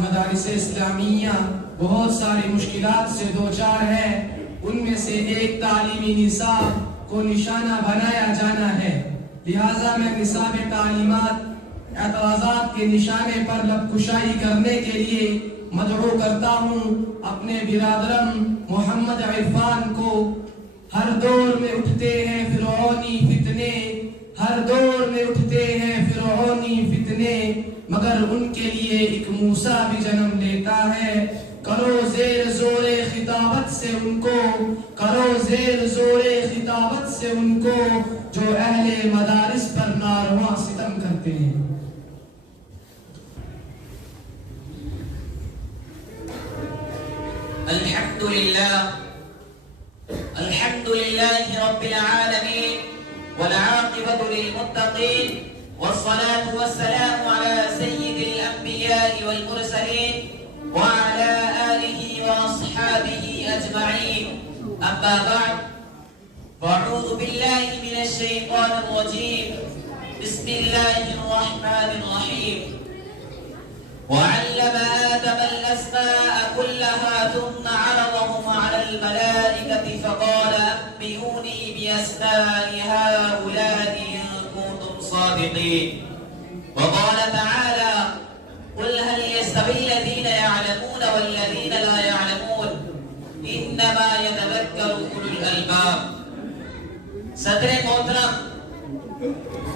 مدارس اسلامیہ بہت ساری مشکلات سے دوچار ہے. ان میں سے ایک تعلیمی نصاب کو نشانہ بنایا جانا ہے. لہٰذا میں نصاب تعلیمات اعتراضات کے نشانے پر لب کشائی کرنے کے لیے مدعو کرتا ہوں اپنے برادرم محمد عرفان کو. ہر دور میں اٹھتے ہیں فرعونی فتنے، ہر دور میں اٹھتے ہیں فرعونی فتنے، مگر ان کے لیے ایک موسیٰ بھی جنم لیتا ہے. کرو زیر زور خطابت سے ان کو، کرو زیر زور خطابت سے ان کو، جو اہل مدارس پر ناروا ستم کرتے ہیں. الحمد لله رب العالمين والعاقبة للمتقين والصلاة والسلام على سيد الأنبياء والمرسلين وعلى آله وأصحابه أجمعين. أما بعد، فأعوذ بالله من الشيطان الرجيم. بسم الله الرحمن الرحيم. وعلم آدم الأسماء كلها ثم عرضهم على الملائكة فقال أنبئوني بأسماء هؤلاء إن كنتم صادقين. وقال تعالى: قل هل يستوي الذين يعلمون والذين لا يعلمون إنما يتذكر أولو الألباب. صدر محترم،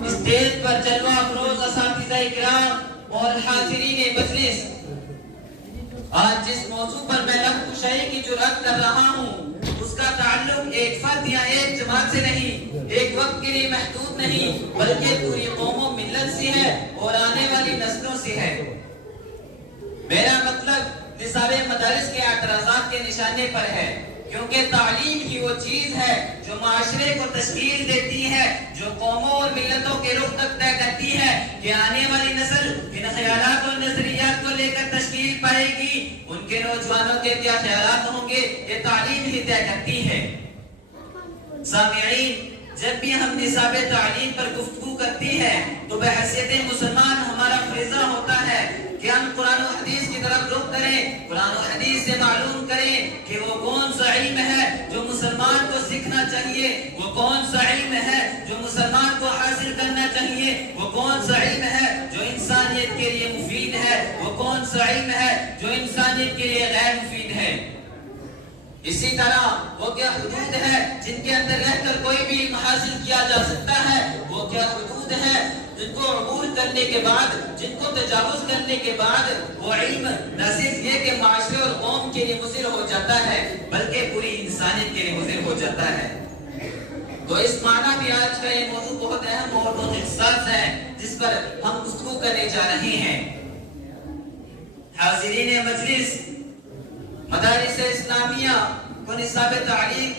اسٹیج پر جلوہ افروز اساتذہ کرام اور حاضرین مجلس، آج جس موضوع پر میں لب کشائی کی جرأت کر رہا ہوں اس کا تعلق ایک فرد یا ایک جماعت سے نہیں، ایک وقت کے لیے محدود نہیں، بلکہ پوری قوم و ملت سے ہے اور آنے والی نسلوں سے ہے. میرا مطلب نصاب مدارس کے اعتراضات کے نشانے پر ہے، کیونکہ تعلیم ہی وہ چیز ہے جو معاشرے کو تشکیل دیتی ہے، جو قوموں اور ملتوں کے رخ تک طے کرتی ہے کہ آنے والی نسل ان خیالات اور نظریات کو لے کر تشکیل پائے گی. ان کے نوجوانوں کے کیا خیالات ہوں گے، یہ تعلیم ہی طے کرتی ہے. سامعین، جب بھی ہم نصاب تعلیم پر گفتگو کرتی ہے تو بحیثیت مسلمان ہمارا فریضہ ہوتا ہے کہ ہم قرآن و حدیث کی طرف رخ کریں، قرآن و حدیث سے معلوم کریں کہ وہ کون سا علم ہے جو مسلمان کو سیکھنا چاہیے، وہ کون سا علم ہے جو مسلمان کو حاصل کرنا چاہیے، وہ کون سا علم ہے جو انسانیت کے لیے مفید ہے، وہ کون سا علم ہے جو انسانیت کے لیے غیر مفید ہے. اسی طرح وہ کیا حدود ہے جن کے اندر رہ کر کوئی بھی علم حاصل کیا جا سکتا ہے، وہ کیا حدود ہے جن کو عبور کرنے کے بعد، جن کو تجاوز کرنے کے بعد وہ علم نہ صرف یہ کہ معاشرے اور قوم کے لیے مضر ہو جاتا ہے بلکہ پوری انسانیت کے لیے مضر ہو جاتا ہے. تو اس معنی بھی آج کا یہ موضوع بہت اہم اور بہت حساس ہے جس پر ہم گفتگو کرنے جا رہے ہیں. حاضرین مجلس، مدارس اسلامیہ کو نصاب تعلیم،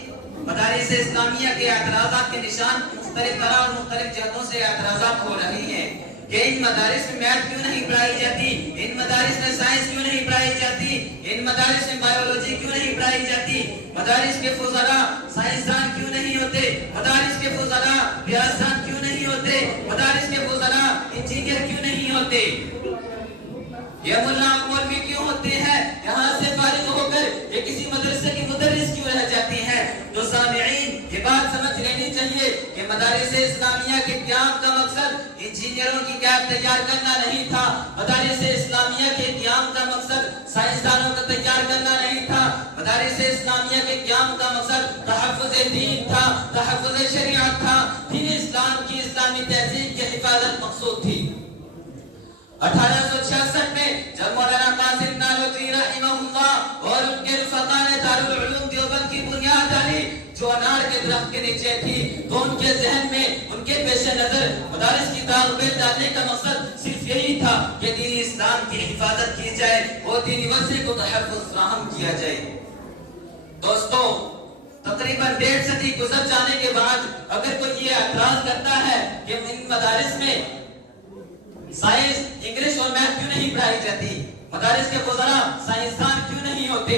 مدارس اسلامیہ کے اعتراضات کے نشان مختلف طرح اور مختلف جہتوں سے اعتراضات ہو رہے ہیں کہ ان مدارس میں میتھ کیوں نہیں پڑھائی جاتی، ان مدارس میں سائنس کیوں نہیں پڑھائی جاتی، ان مدارس میں بایولوجی کیوں نہیں پڑھائی جاتی، مدارس کے فضلاء سائنسدان کیوں نہیں ہوتے، مدارس کے فضلاء ریاضیدان کیوں نہیں ہوتے، مدارس کے فضلاء انجینئر کیوں نہیں ہوتے، یہ ملا مولوی کیوں ہوتے ہیں، یہاں سے فارغ ہو کر یہ کسی مدرسے کی مدرس کیوں رہ جاتی ہیں. تو سامعین، یہ بات سمجھ لینی چاہیے کہ مدارس اسلامیہ کے قیام کا مقصد انجینئروں کی کیب تیار کرنا نہیں تھا، مدارس اسلامیہ کے قیام کا مقصد سائنسدانوں کا تیار کرنا نہیں تھا، مدارس اسلامیہ کے قیام کا مقصد تحفظ دین تھا، تحفظ شریعت تھا، دین اسلام کی اسلامی تہذیب کی حفاظت مقصود تھی. 1866 میں جب مولانا قاسم نانوتوی رحمہ اللہ اور ان کے رفقا نے دارالعلوم دیوبند کی بنیاد ڈالی جو انار کے درخت کے نیچے تھی، تو ان کے ذہن میں، ان کے پیش نظر مدارس کی تعمیل ڈالنے کا مقصد صرف یہی تھا کہ دین اسلام کی حفاظت کی جائے اور دینی ورثے کو تحفظ فراہم کیا جائے. دوستو، تقریباً 1.5 صدی گزر جانے کے بعد اگر کوئی یہ اعتراض کرتا ہے کہ ان مدارس میں سائنس، انگلش اور میتھ کیوں نہیں پڑھائی جاتی، مدارس کے فضلاء سائنسدان کیوں نہیں ہوتے،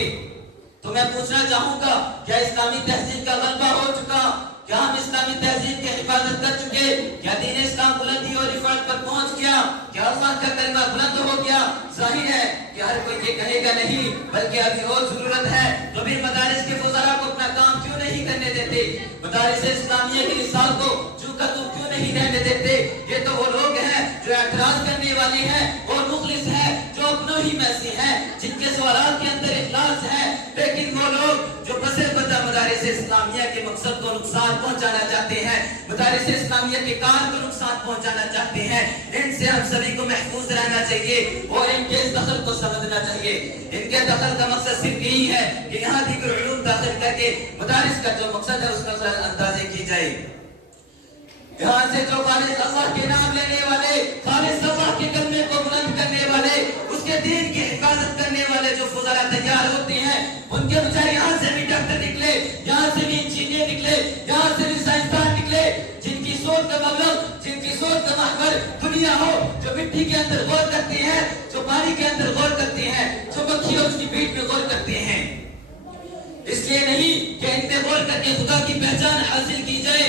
تو میں پوچھنا چاہوں گا کیا اسلامی تہذیب کا غلبہ ہو چکا، کیا ہم اسلامی تہذیب کی حفاظت کر چکے؟ کیا دین اسلام بلندی اور رفعت پر پہنچ گیا؟ کیا اللہ کا کلمہ بلند ہو گیا؟ ظاہر ہے کہ ہر کوئی یہ کہے گا نہیں، بلکہ ابھی اور ضرورت ہے۔ تو پھر مدارس کے وزراء کو اپنا کام کیوں نہیں کرنے دیتے؟ مدارس اسلامیہ کی نصاب کو جو کا تو کیوں نہیں رہنے دیتے؟ یہ تو وہ لوگ ہیں جو اعتراض کرنے والے ہیں اور مخلص ہیں، جو اپنوں ہی میں سے ہیں، جن کے سوالات کے اندر اخلاص ہے، لیکن وہ لوگ جو بسے پتہ مدارس اسلامیہ کے مقصد کو نقصان پہنچانا چاہتے ہیں، مدارس اسلامیہ کے کار کو نقصان پہنچانا چاہتے ہیں، ان سے ہم سبھی کو محفوظ رہنا چاہیے اور ان کے اس دخل کو سمجھنا چاہیے۔ ان کے دخل کا مقصد صرف یہی ہے کہ یہاں دیگر علوم داخل کر کے مدارس کا جو مقصد ہے اس کا اندازے کی جائے۔ یہاں سے جو خالص اللہ کے نام لینے والے، خالص اللہ کے کلمے کو بلند کرنے والے، اس کے دین کی حفاظت کرنے والے جو فضلاء تیار ہوتے ہیں، ان کے بچارے یہاں سے بھی ڈاکٹر نکلے، یہاں سے بھی انجینئر نکلے، یہاں سے بھی سائنسدان نکلے، جن کی سوچ کا مبلغ، جن کی سوچ کا محور دنیا ہو، جو مٹی کے اندر غور کرتے ہیں، جو پانی کے اندر غور کرتے ہیں، جو مکھی اور اس کی پیٹ میں غور کرتے ہیں۔ اس لیے نہیں کہ ان میں غور کر کے خدا کی پہچان حاصل کی جائے،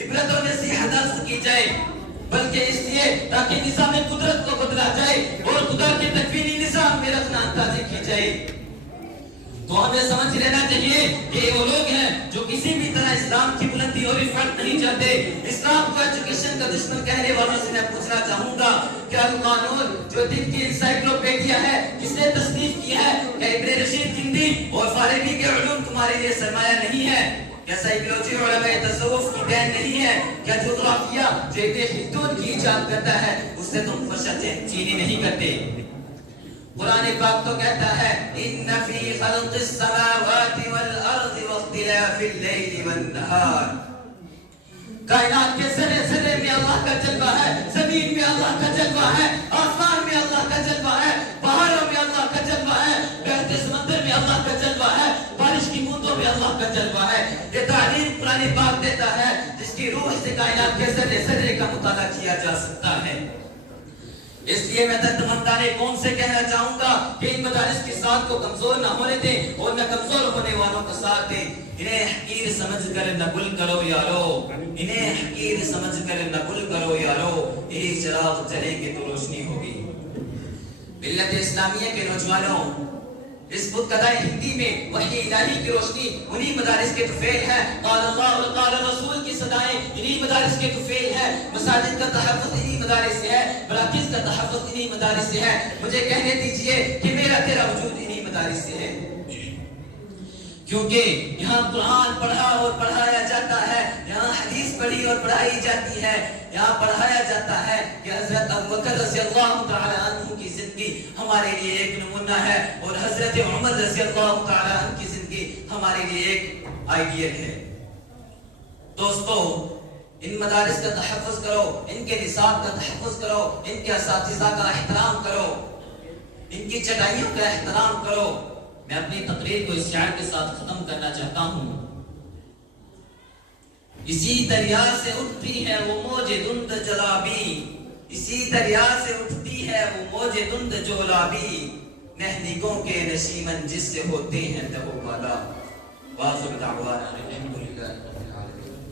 عبرت و نصیحت حاصل کی جائے، بلکہ اس لیے تاکہ نظام قدرت کو بدلا جائے اور خدا کے تکوینی نظام میں رکھنا اندازی کی جائے۔ تو ہمیں سمجھ لینا چاہیے کہ وہ لوگ ہیں جو کسی بھی طرح اسلام کی بلندی اور رفعت نہیں چاہتے۔ اسلام کو ایجوکیشن کا دشمن کہنے والوں سے میں پوچھنا چاہوں گا کہ القانون جو دین کی انسائکلوپیڈیا ہے کس نے تصنیف کیا ہے؟ کیا ابن رشید ہندی اور فارابی کے علوم تمہارے لیے سرمایہ نہیں ہے؟ کیا سائیکلوجی علماء تصوف کی دین نہیں ہے؟ کیا جغرافیہ جو ابن خلدون کی ایجاد کرتا ہے اس سے تم فرشہ چینی نہیں کرتے؟ قرآن پاک تو کہتا ہے ان فی خلق السماوات والارض واختلاف اللیل والنہار، کائنات کے ذرے ذرے میں اللہ کا جلوہ ہے، زمین میں اللہ کا جلوہ ہے، آسمان میں اللہ کا جلوہ ہے، پہاڑوں میں اللہ کا جلوہ ہے، بہتے سمندر میں اللہ کا جلوہ ہے، بارش کی بوندوں میں اللہ کا جلوہ ہے۔ یہ تعلیم قرآن پاک دیتا ہے جس کی روح سے کائنات کے ذرے ذرے کا مطالعہ کیا جا سکتا ہے۔ اس لیے میں دردمندانِ قوم سے کہنا چاہوں گا کہ ان مدارس کی ساتھ کو کمزور نہ ہونے دیں اور نہ کمزور ہونے والوں کا ساتھ دیں۔ انہیں حقیر سمجھ کر نہ گل کرو یارو، انہیں حقیر سمجھ کر نہ گل کرو یارو، یہی چراغ جلیں گے تو روشنی ہوگی۔ ملت اسلامیہ کے نوجوانوں، اس بدقضاء ہندی میں وحی الہی کی روشنی انہی مدارس کے طفیل ہے، قال اللہ و قال رسول کی صدائیں انہی مدارس کے طفیل ہے، مساجد کا تحفظ انہی مدارس سے ہے، مراکز کا تحفظ انہی مدارس سے ہے۔ مجھے کہنے دیجئے کہ میرا تیرا وجود انہی مدارس سے ہے، کیونکہ یہاں قرآن پڑھا اور پڑھایا جاتا ہے، یہاں حدیث پڑھی اور پڑھائی جاتی ہے، یہاں پڑھایا جاتا ہے کہ حضرت ابوبکر رضی اللہ تعالی عنہ کی زندگی ہمارے لیے ایک نمونہ ہے اور حضرت عمر رضی اللہ تعالی عنہ کی زندگی ہمارے لیے ایک آئیڈیل ہے۔ دوستو، ان مدارس کا تحفظ کرو، ان کے نصاب کا تحفظ کرو، ان کے اساتذہ کا احترام کرو، ان کی چٹائیوں کا احترام کرو۔ میں اپنی تقریر کو اس شعر کے ساتھ ختم کرنا چاہتا ہوں۔ اسی دریا سے اٹھتی ہے وہ موج دھند جلابی، اسی دریا سے اٹھتی ہے وہ موج دھند جولابی، نہنگوں کے نشیمن جس سے ہوتے ہیں تہو بالا۔ واخر دعوانا الحمدللہ رب العالمین۔